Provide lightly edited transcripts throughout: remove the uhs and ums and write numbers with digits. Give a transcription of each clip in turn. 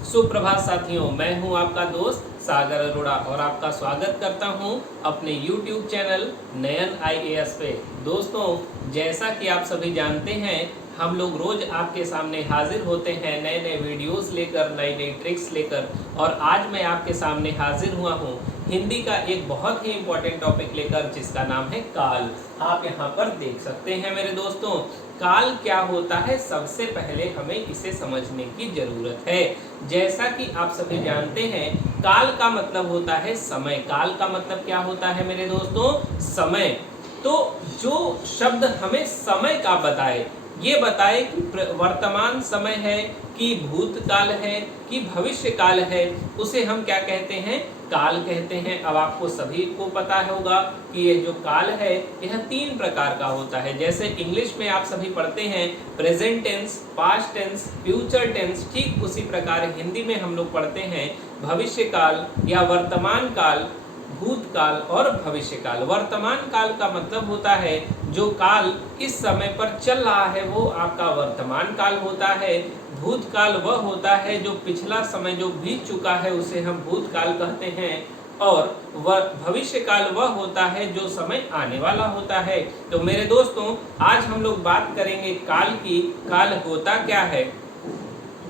सुप्रभात साथियों, मैं हूं आपका दोस्त सागर अरोड़ा और आपका स्वागत करता हूं अपने YouTube चैनल नयन IAS पे। दोस्तों, जैसा कि आप सभी जानते हैं, हम लोग रोज आपके सामने हाजिर होते हैं नए नए वीडियोस लेकर, नई नई ट्रिक्स लेकर। और आज मैं आपके सामने हाजिर हुआ हूं हिंदी का एक बहुत ही इम्पोर्टेंट टॉपिक लेकर, जिसका नाम है काल। आप यहाँ पर देख सकते हैं मेरे दोस्तों, काल क्या होता है, सबसे पहले हमें इसे समझने की जरूरत है। जैसा कि आप सभी जानते हैं, काल का मतलब होता है समय। काल का मतलब क्या होता है मेरे दोस्तों? समय। तो जो शब्द हमें समय का बताए, ये बताए कि वर्तमान समय है कि भूतकाल है कि भविष्य काल है, उसे हम क्या कहते हैं? काल कहते हैं। अब आपको सभी को पता होगा कि ये जो काल है यह 3 प्रकार का होता है। जैसे इंग्लिश में आप सभी पढ़ते हैं present tense, past tense, future tense, ठीक उसी प्रकार हिंदी में हम लोग पढ़ते हैं भविष्य काल या वर्तमान काल, भूतकाल और भविष्य काल। वर्तमान काल का मतलब होता है जो काल इस समय पर चल रहा है वो आपका वर्तमान काल होता है। भूतकाल वह होता है जो पिछला समय जो बीत चुका है उसे हम भूतकाल कहते हैं। और वह भविष्य काल वह होता है जो समय आने वाला होता है। तो मेरे दोस्तों, आज हम लोग बात करेंगे काल की। काल होता क्या है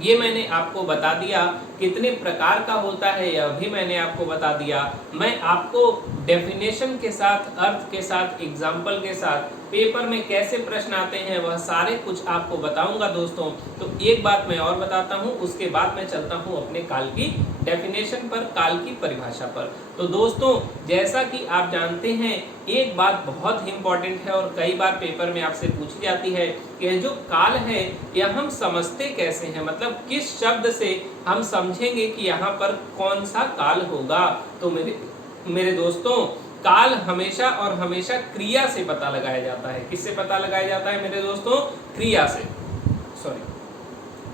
ये मैंने आपको बता दिया, कितने प्रकार का होता है यह भी मैंने आपको बता दिया। मैं आपको डेफिनेशन के साथ, अर्थ के साथ, एग्जाम्पल के साथ, पेपर में कैसे प्रश्न आते हैं वह सारे कुछ आपको बताऊंगा दोस्तों। तो एक बात मैं और बताता हूं, उसके बाद मैं चलता हूं अपने काल की डेफिनेशन पर, काल की परिभाषा पर। तो दोस्तों, जैसा कि आप जानते हैं, एक बात बहुत इंपॉर्टेंट है और कई बार पेपर में आपसे पूछी जाती है कि जो काल है यह हम समझते कैसे हैं, मतलब किस शब्द से हम समझेंगे कि यहाँ पर कौन सा काल होगा। तो मेरे दोस्तों, काल हमेशा और हमेशा क्रिया से पता लगाया जाता है। किससे पता लगाया जाता है मेरे दोस्तों? क्रिया से।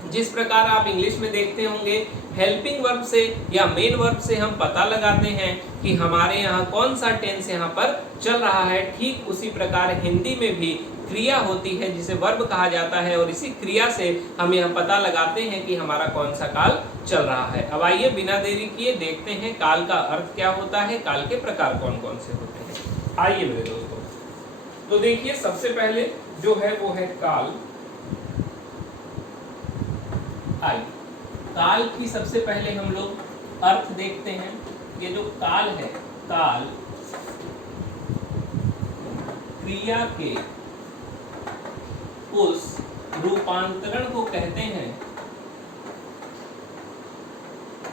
जिस प्रकार आप इंग्लिश में देखते होंगे हेल्पिंग वर्ब से या मेन वर्ब से हम पता लगाते हैं कि हमारे यहाँ कौन सा टेंस यहाँ पर चल रहा है, ठीक उसी प्रकार हिंदी में भी क्रिया होती है जिसे वर्ब कहा जाता है, और इसी क्रिया से हम यह पता लगाते हैं कि हमारा कौन सा काल चल रहा है। अब आइए बिना देरी किए देखते हैं काल का अर्थ क्या होता है, काल के प्रकार कौन कौन से होते हैं। आइए मेरे दोस्तों, तो देखिए सबसे पहले जो है वो है काल। काल की सबसे पहले हम लोग अर्थ देखते हैं। ये जो काल है, काल क्रिया के उस रूपांतरण को कहते हैं,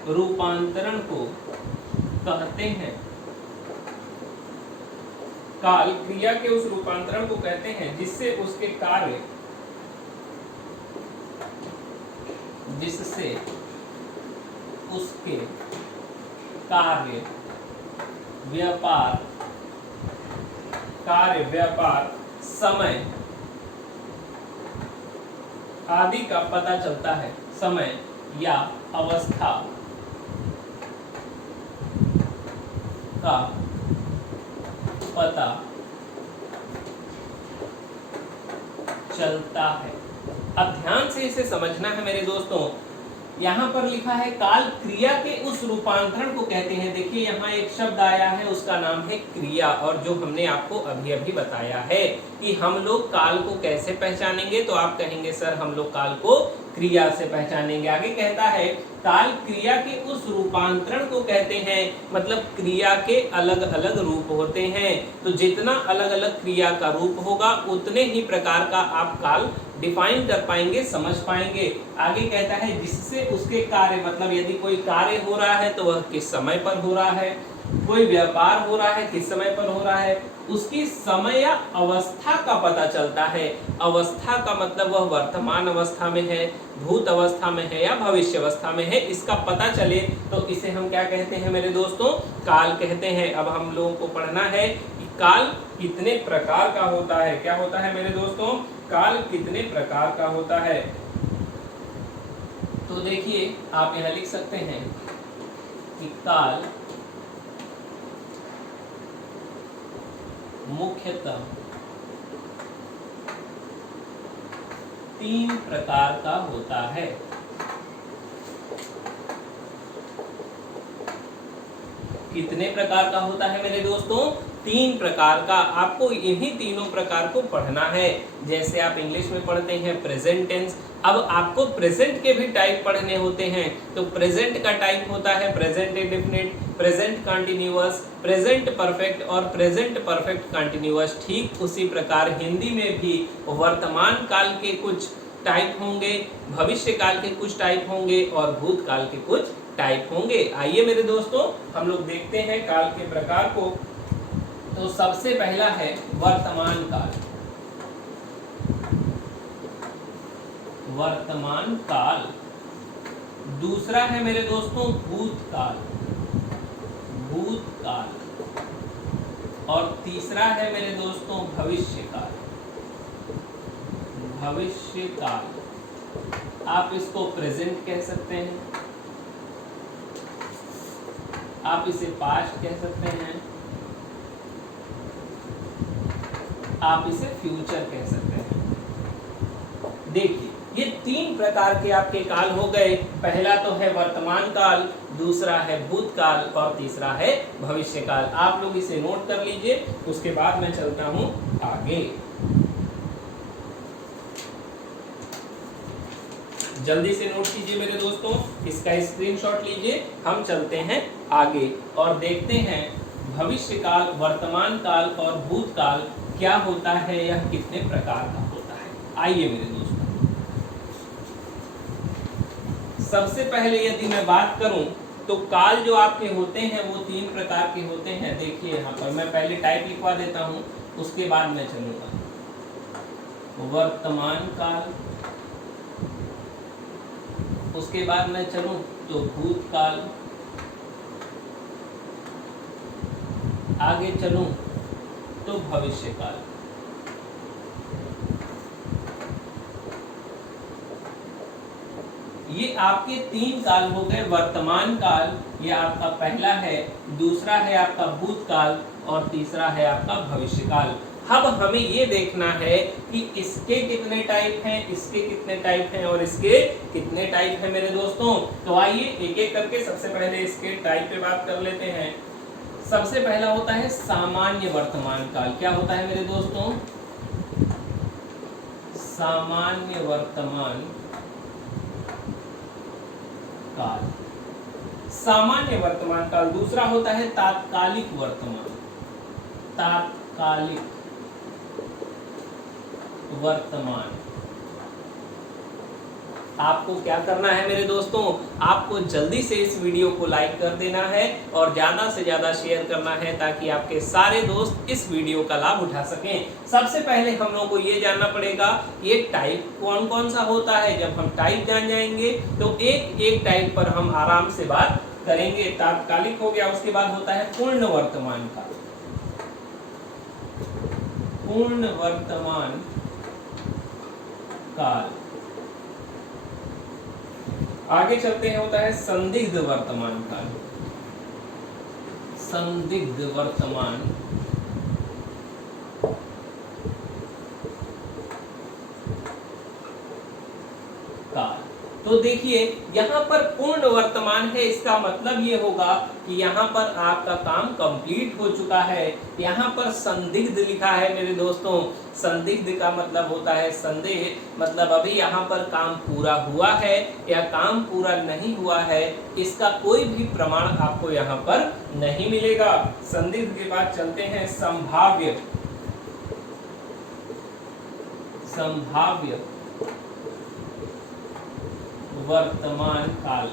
रूपांतरण को कहते हैं। काल क्रिया के उस रूपांतरण को कहते हैं जिससे उसके कार्य, जिससे उसके कार्य, व्यापार, समय आदि का पता चलता है। समय या अवस्था का पता चलता है। अब ध्यान से इसे समझना है मेरे दोस्तों। यहाँ पर लिखा है काल क्रिया के उस रूपांतरण को कहते हैं। देखिए यहाँ एक शब्द आया है, उसका नाम है क्रिया, और जो हमने आपको अभी अभी बताया है कि हम लोग काल को कैसे पहचानेंगे, तो आप कहेंगे सर हम लोग काल को क्रिया से पहचानेंगे। आगे कहता है काल क्रिया के उस रूपांतरण को कहते हैं, मतलब क्रिया के अलग अलग रूप होते हैं। तो जितना अलग अलग क्रिया का रूप होगा उतने ही प्रकार का आप काल डिफाइन कर पाएंगे, समझ पाएंगे। आगे कहता है जिससे उसके कार्य, मतलब यदि कोई कार्य हो रहा है तो वह किस समय पर हो रहा है, कोई व्यापार हो रहा है किस समय पर हो रहा है, उसकी समय या अवस्था का पता चलता है। अवस्था का मतलब वह वर्तमान अवस्था में है, भूत अवस्था में है या भविष्य अवस्था में है, इसका पता चले तो इसे हम क्या कहते हैं मेरे दोस्तों? काल कहते हैं। अब हम लोगों को पढ़ना है कि काल कितने प्रकार का होता है। क्या होता है मेरे दोस्तों? काल कितने प्रकार का होता है। तो देखिए आप यहां लिख सकते हैं कि काल मुख्यतः 3 प्रकार का होता है। कितने प्रकार का होता है मेरे दोस्तों? 3 प्रकार का। आपको इन्हीं तीनों प्रकार को पढ़ना है। जैसे आप इंग्लिश में पढ़ते हैं प्रेजेंट टेंस, अब आपको प्रेजेंट के भी टाइप पढ़ने होते हैं। तो प्रेजेंट का टाइप होता है present indefinite, present continuous, present perfect और प्रेजेंट परफेक्ट कंटिन्यूअस। ठीक उसी प्रकार हिंदी में भी वर्तमान काल के कुछ टाइप होंगे, भविष्य काल के कुछ टाइप होंगे और भूतकाल के कुछ टाइप होंगे। आइए मेरे दोस्तों हम लोग देखते हैं काल के प्रकार को। तो सबसे पहला है वर्तमान काल। वर्तमान काल। दूसरा है मेरे दोस्तों भूतकाल। भूतकाल। और तीसरा है मेरे दोस्तों भविष्य काल। भविष्य काल। आप इसको प्रेजेंट कह सकते हैं, आप इसे पास्ट कह सकते हैं, आप इसे फ्यूचर कह सकते हैं। देखिए ये 3 प्रकार के आपके काल हो गए। पहला तो है वर्तमान काल, दूसरा है भूतकाल और तीसरा है भविष्य काल। आप लोग इसे नोट कर लीजिए, उसके बाद मैं चलता हूं आगे। जल्दी से नोट कीजिए मेरे दोस्तों, इसका स्क्रीनशॉट लीजिए। हम चलते हैं आगे और देखते हैं भविष्य काल, वर्तमान काल और भूतकाल क्या होता है, यह कितने प्रकार का होता है। आइए मेरे दोस्तों, सबसे पहले यदि मैं बात करूं तो काल जो आपके होते हैं वो 3 प्रकार के होते हैं। देखिए यहाँ पर मैं पहले टाइप लिखवा देता हूं, उसके बाद मैं चलूंगा। वर्तमान काल, उसके बाद मैं चलूं तो भूतकाल, आगे चलूं तो भविष्य काल। ये आपके 3 काल हो गए। वर्तमान काल ये आपका पहला है, दूसरा है आपका भूतकाल और तीसरा है आपका भविष्य काल। अब हमें ये देखना है कि इसके कितने टाइप हैं, इसके कितने टाइप हैं और इसके कितने टाइप हैं मेरे दोस्तों। तो आइए एक एक करके सबसे पहले इसके टाइप पे बात कर लेते हैं। सबसे पहला होता है सामान्य वर्तमान काल। क्या होता है मेरे दोस्तों? सामान्य वर्तमान काल। सामान्य वर्तमान काल। दूसरा होता है तात्कालिक वर्तमान। तात्कालिक वर्तमान। आपको क्या करना है मेरे दोस्तों? आपको जल्दी से इस वीडियो को लाइक कर देना है और ज्यादा से ज्यादा शेयर करना है ताकि आपके सारे दोस्त इस वीडियो का लाभ उठा सकें। सबसे पहले हम लोगों को ये जानना पड़ेगा ये टाइप कौन कौन सा होता है। जब हम टाइप जान जाएंगे तो एक एक टाइप पर हम आराम से बात करेंगे। तात्कालिक हो गया, उसके बाद होता है पूर्ण वर्तमान काल। पूर्ण वर्तमान काल। आगे चलते हैं, होता है संदिग्ध वर्तमान काल। संदिग्ध वर्तमान काल। तो देखिए यहाँ पर पूर्ण वर्तमान है, इसका मतलब ये होगा कि यहाँ पर आपका काम कंप्लीट हो चुका है। यहाँ पर संदिग्ध लिखा है मेरे दोस्तों। संदिग्ध का मतलब होता है संदेह, मतलब अभी यहाँ पर काम पूरा हुआ है या काम पूरा नहीं हुआ है, इसका कोई भी प्रमाण आपको यहाँ पर नहीं मिलेगा। संदिग्ध के बाद चलते हैं संभाव्य। संभाव्य वर्तमान काल।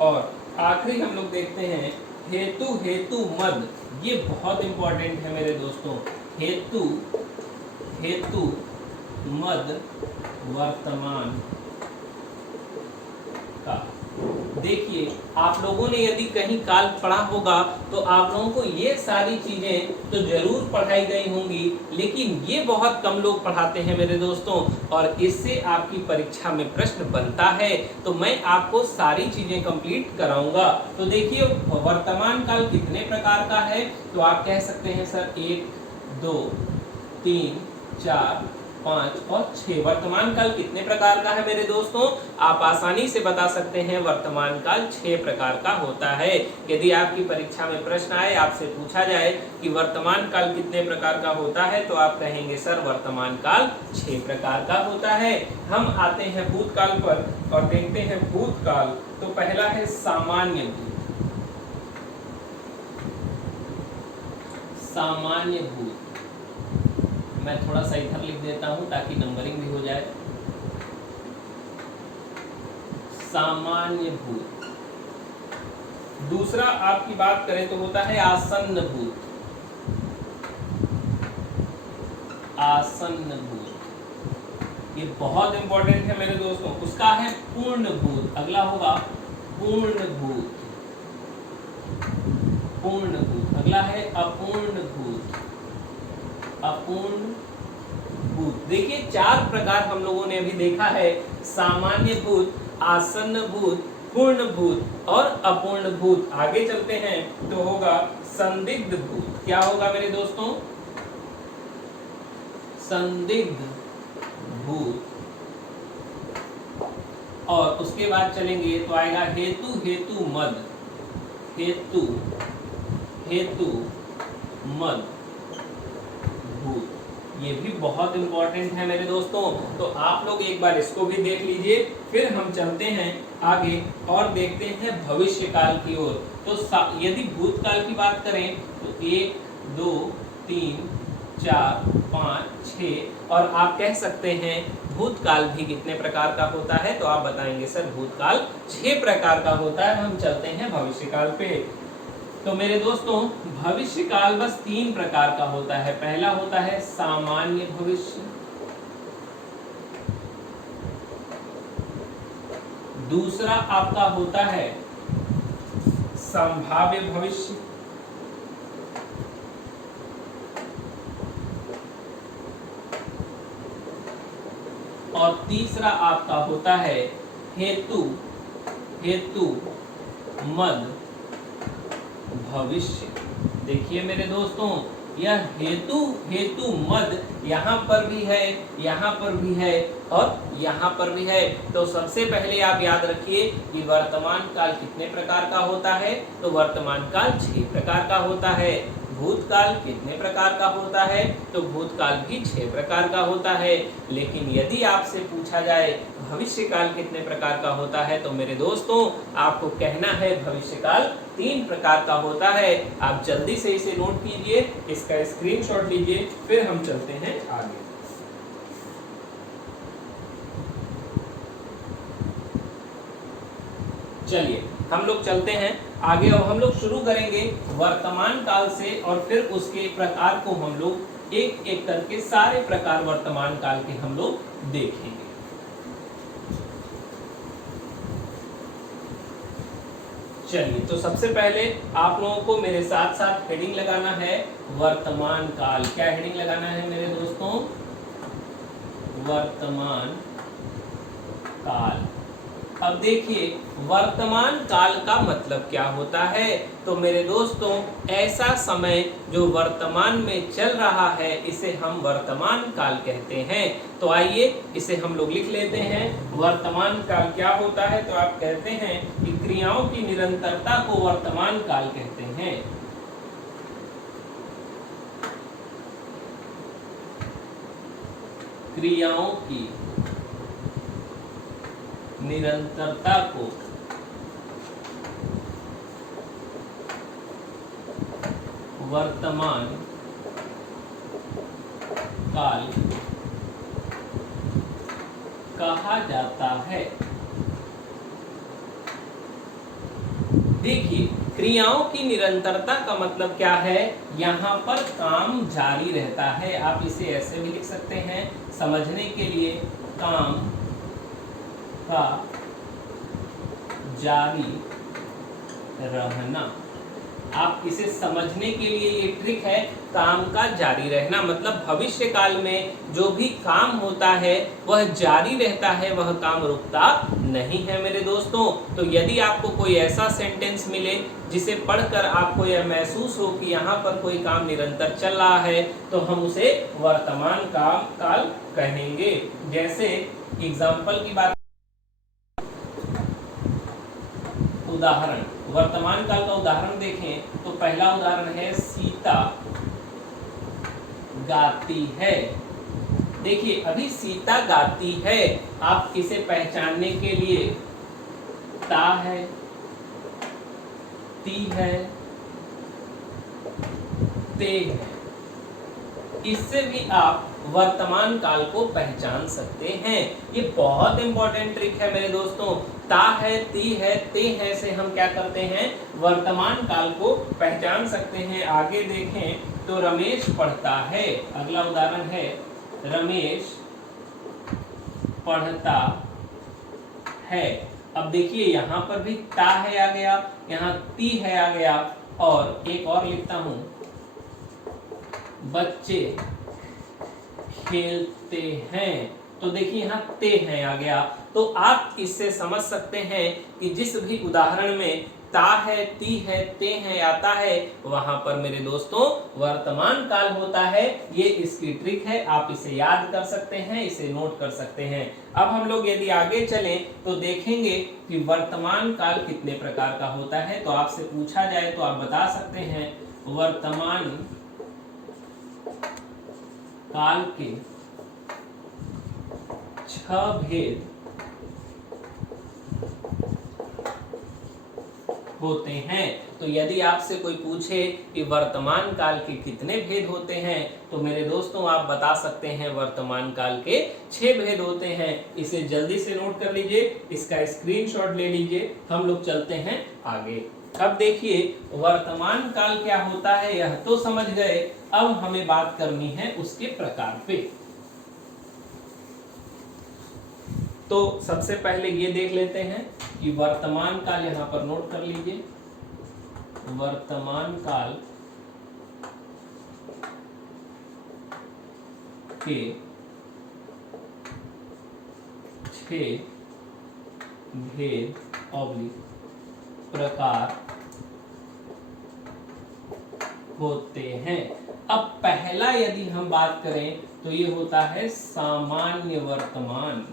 और आखिरी हम लोग देखते हैं हेतु मद। ये बहुत इंपॉर्टेंट है मेरे दोस्तों। हेतु मद वर्तमान काल। देखिए आप लोगों ने यदि कहीं काल पढ़ा होगा तो आप लोगों को ये सारी चीजें तो जरूर पढ़ाई गई होंगी, लेकिन ये बहुत कम लोग पढ़ाते हैं मेरे दोस्तों और इससे आपकी परीक्षा में प्रश्न बनता है। तो मैं आपको सारी चीजें कंप्लीट कराऊंगा। तो देखिए वर्तमान काल कितने प्रकार का है, तो आप कह सकते हैं सर 1 2 3 4 5 और 6। वर्तमान काल कितने प्रकार का है मेरे दोस्तों? आप आसानी से बता सकते हैं वर्तमान काल 6 प्रकार का होता है। यदि आपकी परीक्षा में प्रश्न आए, आपसे पूछा जाए कि वर्तमान काल कितने प्रकार का होता है, तो आप कहेंगे सर वर्तमान काल 6 प्रकार का होता है। हम आते हैं भूतकाल पर और देखते हैं भूतकाल। तो पहला है सामान्य भूत। सामान्य भूत, मैं थोड़ा सा इधर लिख देता हूं ताकि नंबरिंग भी हो जाए। सामान्य भूत। दूसरा आपकी बात करें तो होता है आसन्न भूत। आसन्न भूत, ये बहुत इंपॉर्टेंट है मेरे दोस्तों। उसका है पूर्ण भूत। अगला होगा पूर्ण भूत। पूर्ण भूत। अगला है अपूर्ण भूत। अपूर्ण भूत। देखिए 4 प्रकार हम लोगों ने अभी देखा है, सामान्य भूत, आसन्न भूत, पूर्ण भूत और अपूर्ण भूत। आगे चलते हैं तो होगा संदिग्ध भूत। क्या होगा मेरे दोस्तों? संदिग्ध भूत। और उसके बाद चलेंगे तो आएगा हेतु हेतु मद। हेतु हेतु मद भूत। ये भी बहुत इंपॉर्टेंट है मेरे दोस्तों। तो आप लोग एक बार इसको भी देख लीजिए, फिर हम चलते हैं आगे और देखते हैं भविष्य काल की ओर। तो यदि भूतकाल की बात करें तो 1 2 3 4 5 6 और आप कह सकते हैं भूतकाल भी कितने प्रकार का होता है, तो आप बताएंगे सर भूतकाल 6 प्रकार का होता है। हम चलते हैं भविष्य काल पे। तो मेरे दोस्तों भविष्य काल बस 3 प्रकार का होता है। पहला होता है सामान्य भविष्य, दूसरा आपका होता है संभाव्य भविष्य, और तीसरा आपका होता है हेतु हेतु मद भविष्य। देखिए मेरे दोस्तों, यह हेतु हेतु मद यहाँ पर भी है, यहाँ पर भी है और यहाँ पर भी है। तो सबसे पहले आप याद रखिए कि वर्तमान काल कितने प्रकार का होता है, तो वर्तमान काल 6 प्रकार का होता है। भूतकाल कितने प्रकार का होता है, तो भूतकाल भी 6 प्रकार का होता है। लेकिन यदि आपसे पूछा जाए भविष्य काल कितने प्रकार का होता है, तो मेरे दोस्तों आपको कहना है भविष्य काल 3 प्रकार का होता है। आप जल्दी से इसे नोट कीजिए, इसका स्क्रीनशॉट लीजिए, फिर हम चलते हैं आगे। चलिए हम लोग चलते हैं आगे। अब हम लोग शुरू करेंगे वर्तमान काल से और फिर उसके प्रकार को हम लोग एक एक करके सारे प्रकार वर्तमान काल के हम लोग देखेंगे। चलिए तो सबसे पहले आप लोगों को मेरे साथ साथ हेडिंग लगाना है वर्तमान काल। क्या हेडिंग लगाना है मेरे दोस्तों? वर्तमान काल। अब देखिए वर्तमान काल का मतलब क्या होता है, तो मेरे दोस्तों ऐसा समय जो वर्तमान में चल रहा है इसे हम वर्तमान काल कहते हैं। तो आइए इसे हम लोग लिख लेते हैं। वर्तमान काल क्या होता है, तो आप कहते हैं कि क्रियाओं की निरंतरता को वर्तमान काल कहते हैं। क्रियाओं की निरंतरता को वर्तमान काल कहा जाता है। देखिए क्रियाओं की निरंतरता का मतलब क्या है, यहाँ पर काम जारी रहता है। आप इसे ऐसे भी लिख सकते हैं समझने के लिए, काम का जारी रहना। आप इसे समझने के लिए ये ट्रिक है, काम का जारी रहना मतलब भविष्य काल में जो भी काम होता है वह जारी रहता है, वह काम रुकता नहीं है मेरे दोस्तों। तो यदि आपको कोई ऐसा सेंटेंस मिले जिसे पढ़कर आपको यह महसूस हो कि यहाँ पर कोई काम निरंतर चल रहा है, तो हम उसे वर्तमान काल कहेंगे। जैसे एग्जाम्पल की बात, उदाहरण, वर्तमान काल का उदाहरण देखें तो पहला उदाहरण है सीता गाती है। देखिए अभी सीता गाती है, आप इसे पहचानने के लिए ता है, ती है, ते है, इससे भी आप वर्तमान काल को पहचान सकते हैं। ये बहुत इंपॉर्टेंट ट्रिक है मेरे दोस्तों। ता है, ती है, ते है से हम क्या करते हैं, वर्तमान काल को पहचान सकते हैं। आगे देखें तो रमेश पढ़ता है, अगला उदाहरण है रमेश पढ़ता है। अब देखिए यहाँ पर भी ता है आ गया, यहाँ ती है आ गया, और एक और लिखता हूं, बच्चे खेलते हैं। तो देखिए यहाँ ते हैं आ गया। तो आप इससे समझ सकते हैं कि जिस भी उदाहरण में ता है, ती है, ते है आता है, वहां पर मेरे दोस्तों वर्तमान काल होता है। ये इसकी ट्रिक है, आप इसे याद कर सकते हैं, इसे नोट कर सकते हैं। अब हम लोग यदि आगे चलें तो देखेंगे कि वर्तमान काल कितने प्रकार का होता है। तो आपसे पूछा जाए तो आप बता सकते हैं वर्तमान काल के 6 भेद होते हैं। तो यदि आपसे कोई पूछे कि वर्तमान काल के कितने भेद होते हैं, तो मेरे दोस्तों आप बता सकते हैं वर्तमान काल के 6 भेद होते हैं। इसे जल्दी से नोट कर लीजिए, इसका स्क्रीनशॉट ले लीजिए। हम लोग चलते हैं आगे। अब देखिए वर्तमान काल क्या होता है यह तो समझ गए, अब हमें बात करनी है उसके प्रकार पे। तो सबसे पहले ये देख लेते हैं कि वर्तमान काल, यहां पर नोट कर लीजिए, वर्तमान काल के 6 भेद प्रकार होते हैं। अब पहला यदि हम बात करें तो ये होता है सामान्य वर्तमान।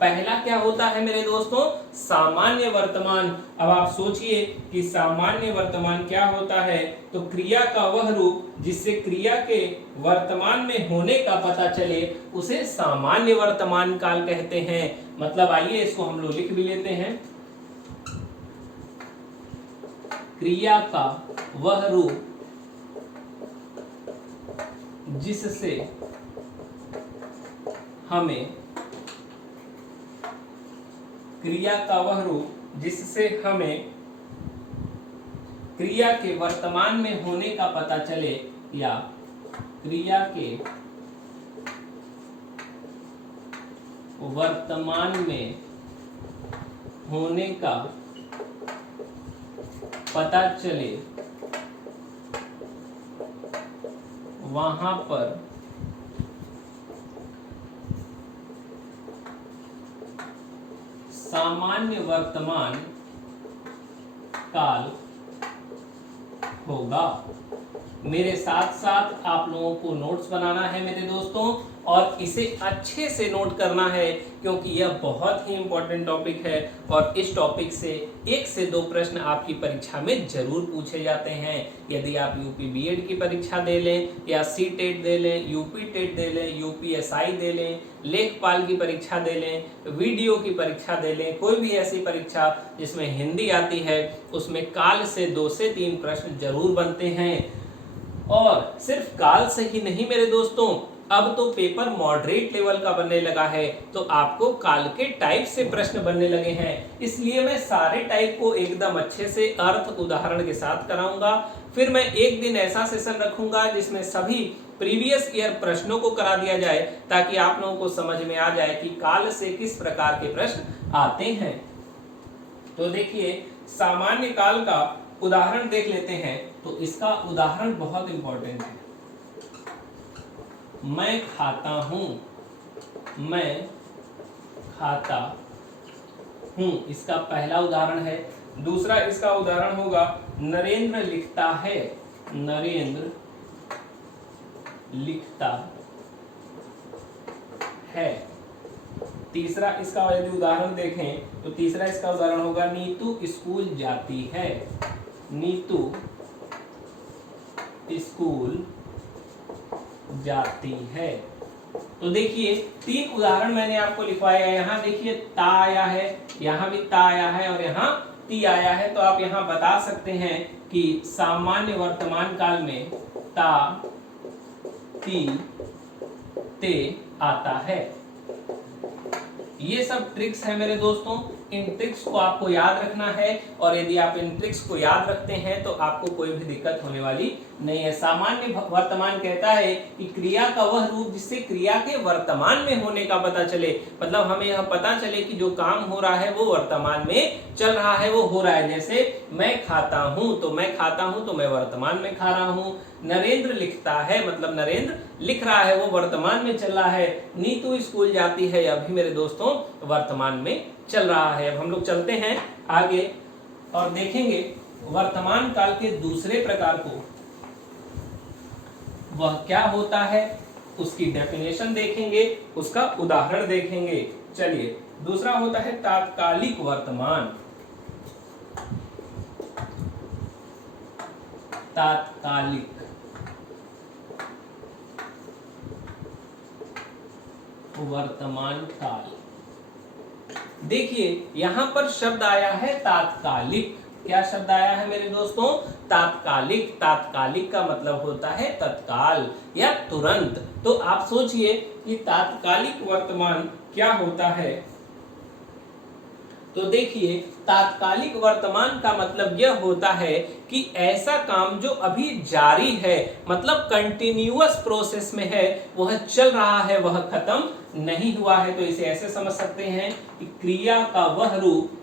पहला क्या होता है मेरे दोस्तों, सामान्य वर्तमान। अब आप सोचिए कि सामान्य वर्तमान क्या होता है, तो क्रिया का वह रूप जिससे क्रिया के वर्तमान में होने का पता चले उसे सामान्य वर्तमान काल कहते हैं। मतलब आइए इसको हम लोग लिख भी लेते हैं, क्रिया का वह रूप जिससे हमें, क्रिया का वह रूप जिससे हमें क्रिया के वर्तमान में होने का पता चले, या क्रिया के वर्तमान में होने का पता चले, वहां पर सामान्य वर्तमान काल होगा। मेरे साथ साथ आप लोगों को नोट्स बनाना है मेरे दोस्तों, और इसे अच्छे से नोट करना है क्योंकि यह बहुत ही इंपॉर्टेंट टॉपिक है और इस टॉपिक से 1 से 2 प्रश्न आपकी परीक्षा में जरूर पूछे जाते हैं। यदि आप यूपी बीएड की परीक्षा दे लें, या सी टेट दे लें, यूपी टेट दे लें, यूपीएसआई दे लें, लेखपाल की परीक्षा दे लें, वीडियो की परीक्षा दे लें, कोई भी ऐसी परीक्षा जिसमें हिंदी आती है, उसमें काल से 2 से 3 प्रश्न जरूर बनते हैं। और सिर्फ काल से ही नहीं मेरे दोस्तों, अब तो पेपर मॉडरेट लेवल का बनने लगा है, तो आपको काल के टाइप से प्रश्न बनने लगे हैं। इसलिए मैं सारे टाइप को एकदम अच्छे से अर्थ उदाहरण के साथ कराऊंगा। फिर मैं एक दिन ऐसा सेशन रखूंगा जिसमें सभी प्रीवियस ईयर प्रश्नों को करा दिया जाए, ताकि आप लोगों को समझ में आ जाए कि काल से किस प्रकार के प्रश्न आते हैं। तो देखिए सामान्य काल का उदाहरण देख लेते हैं। तो इसका उदाहरण बहुत इंपॉर्टेंट है। मैं खाता हूँ, मैं खाता हूँ, इसका पहला उदाहरण है। दूसरा इसका उदाहरण होगा नरेंद्र लिखता है, नरेंद्र लिखता है। तीसरा इसका यदि उदाहरण देखें तो तीसरा इसका उदाहरण होगा नीतू स्कूल जाती है, नीतू स्कूल जाती है। तो देखिए 3 उदाहरण मैंने आपको लिखवाया है। यहाँ देखिए ता आया है, यहाँ भी ता आया है और यहाँ ती आया है। तो आप यहाँ बता सकते हैं कि सामान्य वर्तमान काल में ता ती ते आता है। ये सब ट्रिक्स है मेरे दोस्तों, इन ट्रिक्स को आपको याद रखना है और यदि आप इन ट्रिक्स को याद रखते हैं तो आपको कोई भी दिक्कत होने वाली नहीं है। सामान्य वर्तमान कहता है कि क्रिया का वह रूप जिससे क्रिया के वर्तमान में होने का पता चले, मतलब हमें यह पता चले कि जो काम हो रहा है वो वर्तमान में चल रहा है, वो हो रहा है। जैसे मैं खाता हूं, तो मैं खाता हूं तो मैं वर्तमान में खा रहा हूं। नरेंद्र लिखता है, मतलब नरेंद्र लिख रहा है, वो वर्तमान में चल रहा है। नीतू स्कूल जाती है, यह भी मेरे दोस्तों वर्तमान में चल रहा है। अब हम लोग चलते हैं आगे और देखेंगे वर्तमान काल के दूसरे प्रकार को, वह क्या होता है, उसकी डेफिनेशन देखेंगे, उसका उदाहरण देखेंगे। चलिए, दूसरा होता है तात्कालिक वर्तमान। तात्कालिक वर्तमान काल। देखिए यहां पर शब्द आया है तात्कालिक। क्या शब्द आया है मेरे दोस्तों? तात्कालिक। तात्कालिक का मतलब होता है तत्काल या तुरंत। तो आप सोचिए कि तात्कालिक वर्तमान क्या होता है। तो देखिए तात्कालिक वर्तमान का मतलब यह होता है कि ऐसा काम जो अभी जारी है, मतलब कंटिन्यूअस प्रोसेस में है, वह चल रहा है, वह खत्म नहीं हुआ है। तो इसे ऐसे समझ सकते हैं कि क्रिया का वह रूप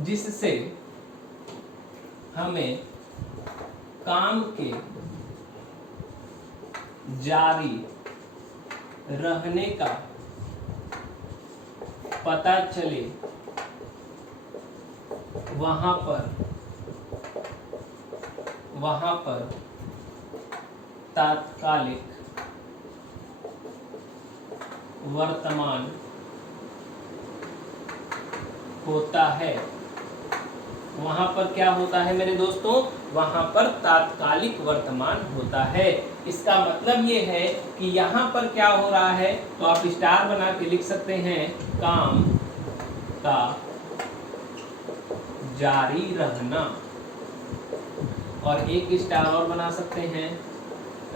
जिससे हमें काम के जारी रहने का पता चले, वहां पर तात्कालिक वर्तमान होता है। वहां पर क्या होता है मेरे दोस्तों? वहां पर तात्कालिक वर्तमान होता है। इसका मतलब ये है कि यहाँ पर क्या हो रहा है, तो आप स्टार बना के लिख सकते हैं काम का जारी रहना, और एक स्टार और बना सकते हैं,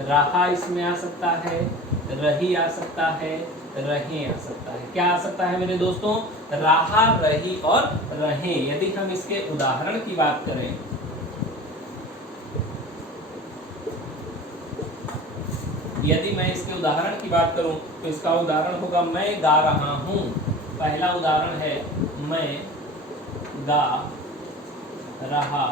रहा इसमें आ सकता है, रही आ सकता है, रहे आ सकता है। क्या आ सकता है मेरे दोस्तों? रहा, रही और रहे। यदि हम इसके उदाहरण की बात करें, यदि मैं इसके उदाहरण की बात करूं तो इसका उदाहरण होगा मैं गा रहा हूं। पहला उदाहरण है मैं गा रहा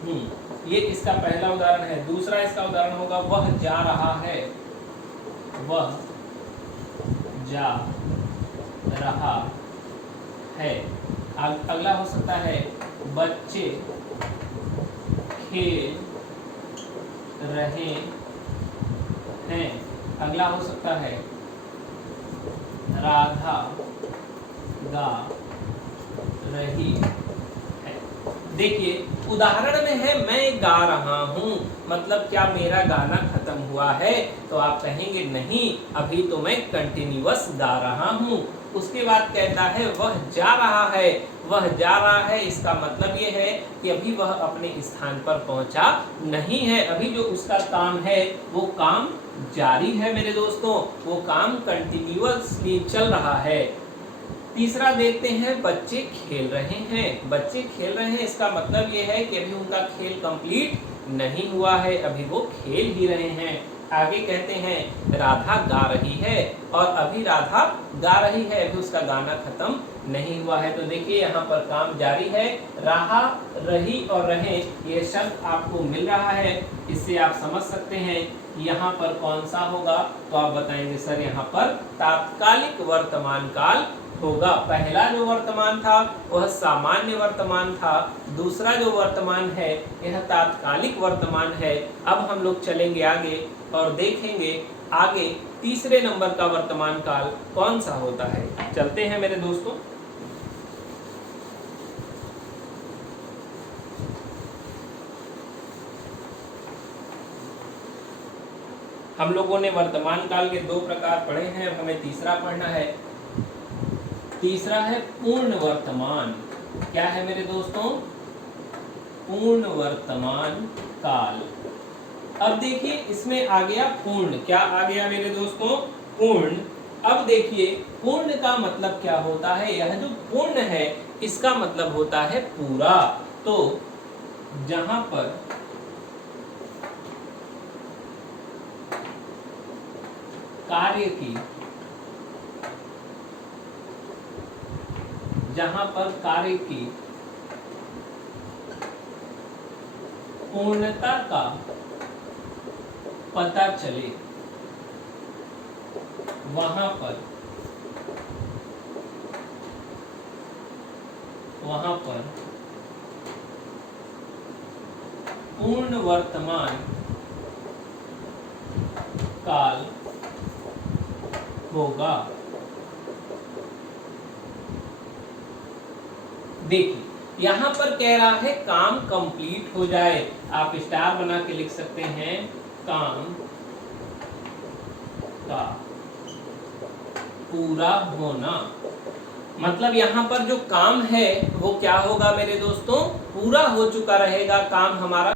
हूं, ये इसका पहला उदाहरण है। दूसरा इसका उदाहरण होगा वह जा रहा है, वह जा रहा है। अगला हो सकता है बच्चे खेल रहे हैं। अगला हो सकता है राधा गा रही है। देखिए उदाहरण में है मैं गा रहा हूं, मतलब क्या मेरा गाना खत्म हुआ है? तो आप कहेंगे नहीं, अभी तो मैं कंटिन्यूअस गा रहा हूं। उसके बाद कहता है वह जा रहा है। वह जा रहा है, इसका मतलब ये है कि अभी वह अपने स्थान पर पहुंचा नहीं है, अभी जो उसका काम है वो काम जारी है मेरे दोस्तों, वो काम कंटिन्यूअसली चल रहा है। तीसरा देखते हैं बच्चे खेल रहे हैं। बच्चे खेल रहे हैं, इसका मतलब ये है कि अभी उनका खेल कंप्लीट नहीं हुआ है, अभी वो खेल ही रहे हैं। आगे कहते हैं राधा गा रही है, और अभी राधा गा रही है, अभी उसका गाना खत्म नहीं हुआ है। तो देखिए यहाँ पर काम जारी है। रहा, रही और रहे ये शब्द आपको मिल रहा है। इससे आप समझ सकते हैं यहाँ पर कौन सा होगा। तो आप बताएंगे सर यहाँ पर तात्कालिक वर्तमान काल होगा। पहला जो वर्तमान था वह सामान्य वर्तमान था, दूसरा जो वर्तमान है यह तात्कालिक वर्तमान है। अब हम लोग चलेंगे आगे और देखेंगे आगे तीसरे नंबर का वर्तमान काल कौन सा होता है। चलते हैं मेरे दोस्तों। हम लोगों ने वर्तमान काल के दो प्रकार पढ़े हैं, अब हमें तीसरा पढ़ना है। तीसरा है पूर्ण वर्तमान। क्या है मेरे दोस्तों? पूर्ण वर्तमान काल। अब देखिए इसमें आ गया पूर्ण। क्या आ गया मेरे दोस्तों? पूर्ण। अब देखिए पूर्ण का मतलब क्या होता है? यह जो पूर्ण है इसका मतलब होता है पूरा। तो जहां पर कार्य की, जहां पर कार्य की पूर्णता का पता चले वहां पर पूर्ण वर्तमान काल होगा। देखिए यहां पर कह रहा है काम कंप्लीट हो जाए। आप स्टार बना के लिख सकते हैं काम का पूरा होना। मतलब यहाँ पर जो काम है वो क्या होगा मेरे दोस्तों? पूरा हो चुका रहेगा, काम हमारा